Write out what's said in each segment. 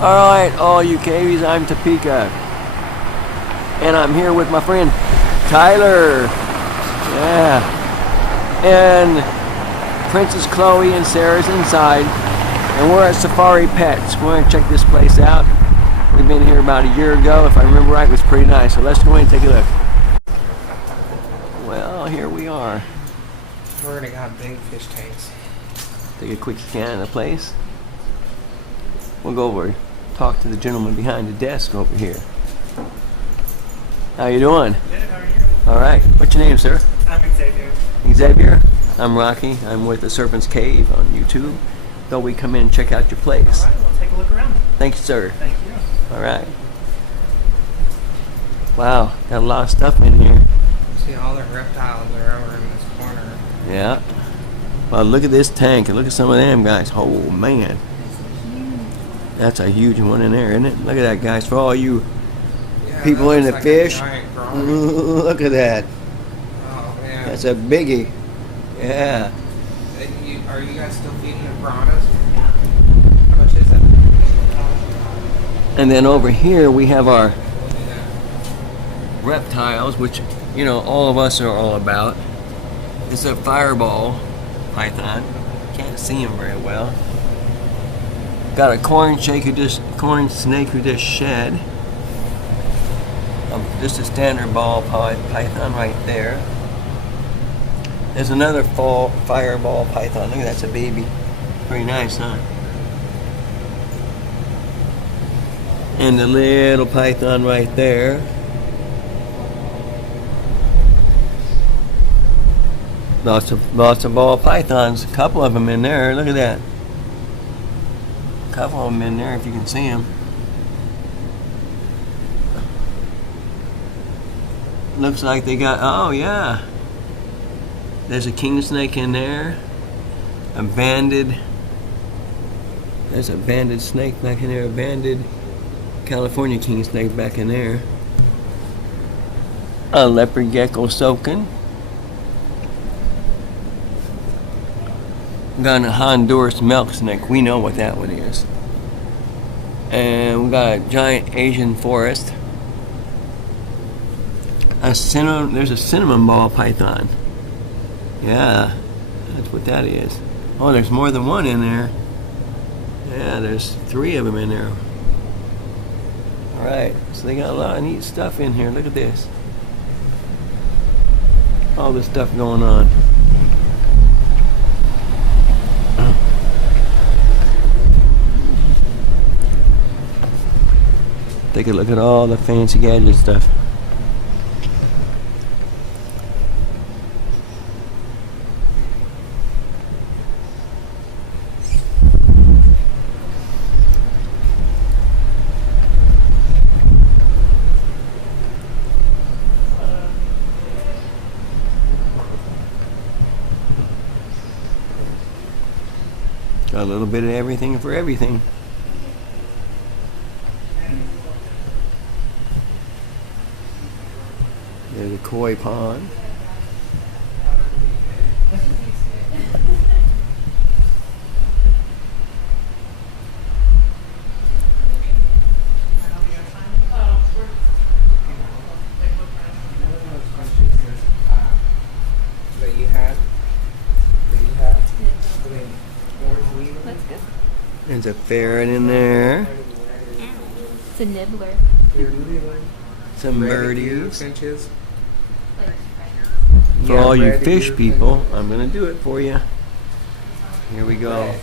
Alright, all you cavies, I'm Topeka. And I'm here with my friend Tyler. Yeah. And Princess Chloe and Sarah's inside. And we're at Safari Pets. We're going to check this place out. We've been here about a year ago. If I remember right, it was pretty nice. So let's go in and take a look. Well, here we are. We already got big fish tanks. Take a quick scan of the place. We'll go over and talk to the gentleman behind the desk over here. How you doing? Good, how are you? All right. What's your name, sir? I'm Xavier. Xavier. I'm Rocky. I'm with the Serpent's Cave on YouTube. Thought we'd come in and check out your place. All right, we'll take a look around. Thank you, sir. Thank you. All right. Wow, got a lot of stuff in here. You see all the reptiles are over in this corner. Yeah. Well, look at this tank and look at some of them guys. Oh man, that's a huge one in there, isn't it? Look at that, guys. For all you people in the like fish, look at that. Oh man. That's a biggie. Yeah. Are you guys still feeding the piranhas? How much is that? And then over here we have our reptiles, which you know all of us are all about. It's a fireball python. Can't see him very well. Got a corn snake who just shed. Just a standard ball python right there. There's another fireball python. Look at that's a baby. Pretty nice, huh? And the little python right there. Lots of ball pythons. A couple of them in there. Look at that. A couple of them in there if you can see them. Looks like they got, oh yeah. There's a king snake in there. There's a banded snake back in there. A banded California king snake back in there. A leopard gecko soaking. Got a Honduras milk snake. We know what that one is. And we got a giant Asian forest. There's a cinnamon ball python. Yeah, that's what that is. Oh, there's more than one in there. Yeah, there's 3 of them in there. All right, so they got a lot of neat stuff in here. Look at this. All this stuff going on. Take a look at all the fancy gadget stuff. Got a little bit of everything for everything. There's a koi pond. That you had? That's good. There's a ferret in there. It's a nibbler. Some birdies. Finches. For all you fish people, I'm going to do it for you. Here we go.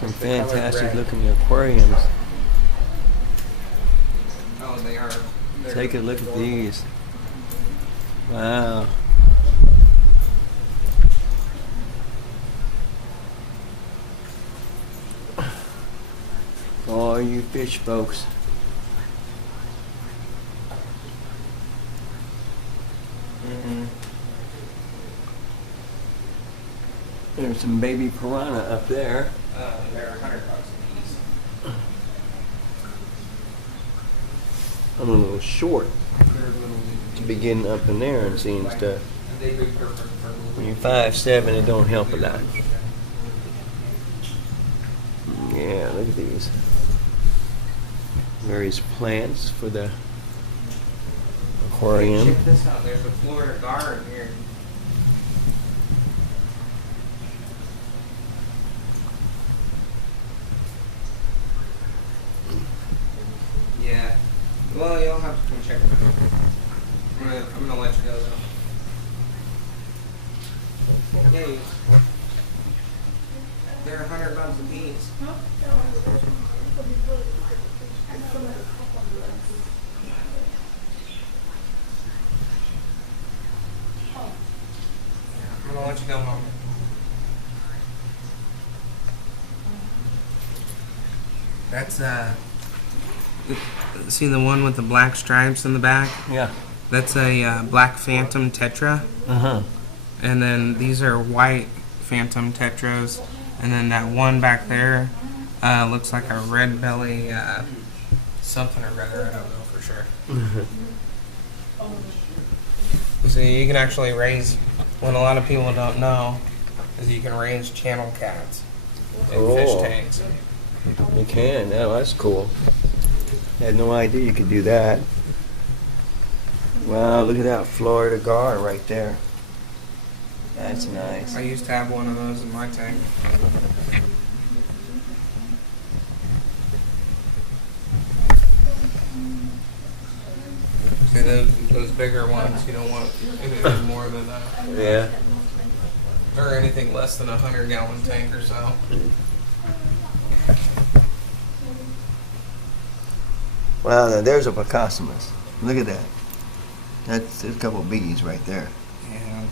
Some fantastic looking aquariums. Oh, they are. Take a look at these. Wow. All you fish folks. There's some baby piranha up there. They're $100 a piece. I'm a little short to be getting up in there and seeing stuff. When you're 5'7", it don't help a lot. Yeah, look at these. Various plants for the aquarium. Check this out. There's a Florida garden here. Yeah. Well, you'll have to come check them out. I'm gonna let you go though. Yay. They're $100 a piece. I'm gonna let you go, Mom. That's see the one with the black stripes in the back? Yeah. That's a black phantom tetra. Uh-huh. And then these are white phantom tetras. And then that one back there looks like a red belly something or other. I don't know for sure. So you can actually raise, what a lot of people don't know, is you can raise channel cats in fish tanks. You can. Oh, that's cool. I had no idea you could do that. Wow, look at that Florida gar right there. That's nice. I used to have one of those in my tank. See, those bigger ones, you don't want anything more than Yeah. or anything less than a 100-gallon tank or so. Wow, now there's a Picossus. Look at that. That's a couple of bees right there. Yeah,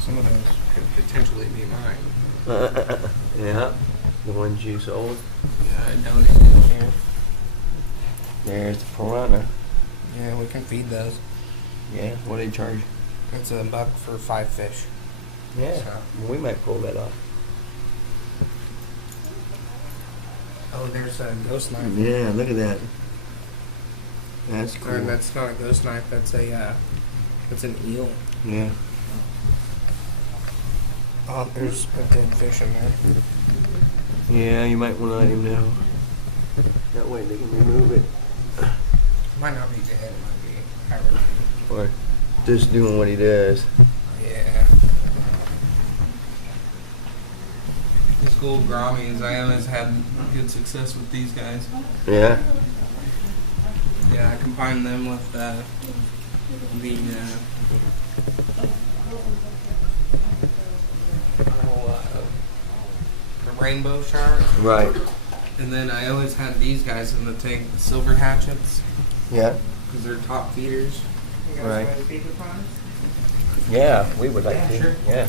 some of those could potentially be mine. Yeah, the ones you sold. Yeah, I donated here. There's the piranha. Yeah, we can feed those. Yeah, what do they charge? It's $1 for 5 fish. Yeah, So. we might pull that off. Oh, there's a ghost knife. Yeah, look at that. That's cool. Or that's not a ghost knife. That's a that's an eel. Yeah. Oh, there's a dead fish in there. Yeah, you might want to let him know. That way they can remove it. Might not be dead. It might be. Or just doing what he does. Yeah. These gold Grammies, I always had good success with these guys. Yeah. Yeah, I combined them with the rainbow shark. Right. And then I always had these guys in the tank, the silver hatchets, Yeah. because they're top feeders. You guys Right. ready to feed the prawns? Yeah, we would like Yeah, to. sure. Yeah.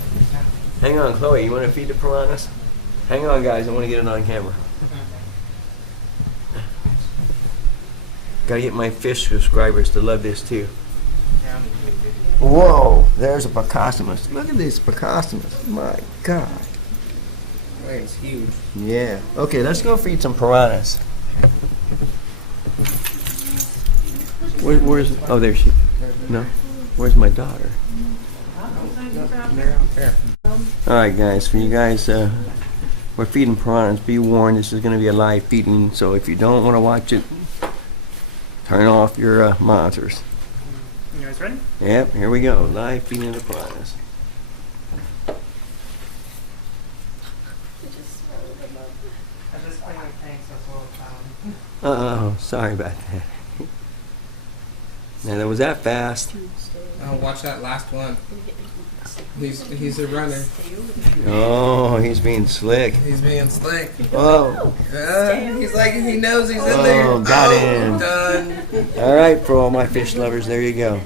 Hang on, Chloe. You want to feed the piranhas? Hang on, guys. I want to get it on camera. Gotta get my fish subscribers to love this too. Yeah. Whoa, there's a Picossus. Look at this Picossus. My God. It's huge. Yeah. Okay, let's go feed some piranhas. Where's? Oh, there she. No. Where's my daughter? They're out there. All right, guys. For you guys, we're feeding piranhas. Be warned, this is going to be a live feeding. So if you don't want to watch it, turn off your monitors. You guys ready? Yep. Here we go. Live feeding the piranhas. I just cleaned my tank, so it's a little found. Oh, sorry about that. Now that was that fast. Oh, watch that last one. He's a runner. Oh, he's being slick. He's being slick. Oh, He's like he knows he's in there. Oh, got him. Done. all right, for all my fish lovers, there you go.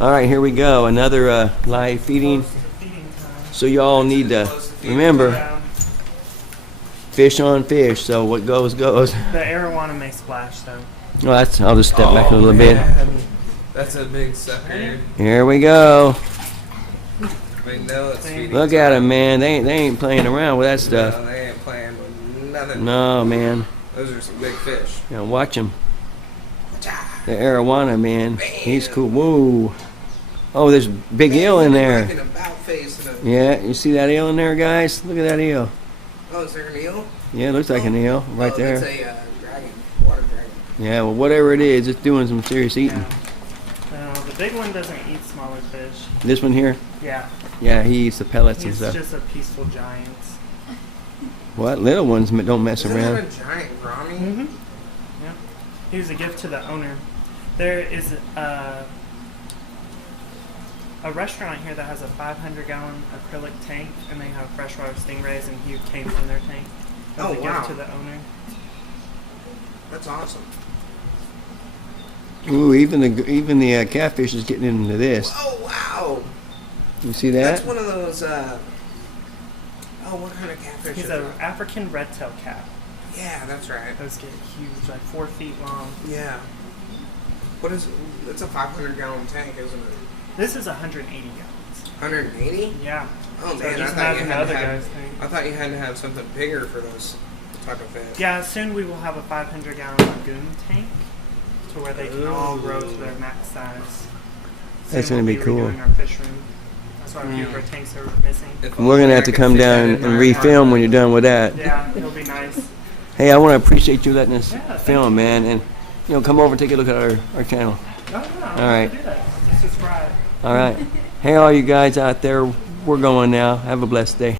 All right, here we go. Another live feeding. So y'all need to remember, Down. fish on fish. So what goes goes. The arowana may splash though. Well, that's. I'll just step back a little bit. That's a big sucker. Here we go. They know it's feeding. Look at them, man. They ain't playing around with that No, stuff. they ain't playing with nothing. No, man. Those are some big fish. Now watch him. The arowana, man. He's cool. Whoa. Oh, there's a big eel in there. Like an about face and a, Yeah, you see that eel in there, guys? Look at that eel. oh, is there an eel? Yeah, it looks like an eel right oh, there. That's a dragon. Yeah, well, whatever it is, it's doing some serious eating. Yeah. No, the big one doesn't eat smaller fish. This one here? Yeah. Yeah, he eats the pellets and He's stuff. just a peaceful giant. What? Little ones don't mess Isn't around. that a giant Grammy? Mm-hmm. Yeah. He was a gift to the owner. There is a restaurant here that has a 500-gallon acrylic tank, and they have freshwater stingrays, and he came from their tank. It was a gift to the owner. That's awesome. Ooh, even the catfish is getting into this. Oh, wow. You see that? That's one of those, what kind of catfish He's is an that? African red-tailed cat. Yeah, that's right. Those get huge, like 4 feet long. Yeah. What is, it's a 500-gallon tank, isn't it? This is 180 gallons. 180? Yeah. Oh, So man, just I thought you imagine had the to other have, guys think. I thought you had to have something bigger for those type of fish. Yeah, soon we will have a 500-gallon lagoon tank to where they can all grow to their max size. That's Soon gonna we'll be cool. redoing our fish room. That's why a few of our tanks are missing. We're going to have to come down and refilm when you're done with that. Yeah, it'll be nice. Hey, I want to appreciate you letting us Yeah, thank film, man. And, come over and take a look at our channel. Oh, yeah, All right. Do that. Just subscribe. All right. Hey, all you guys out there, we're going now. Have a blessed day.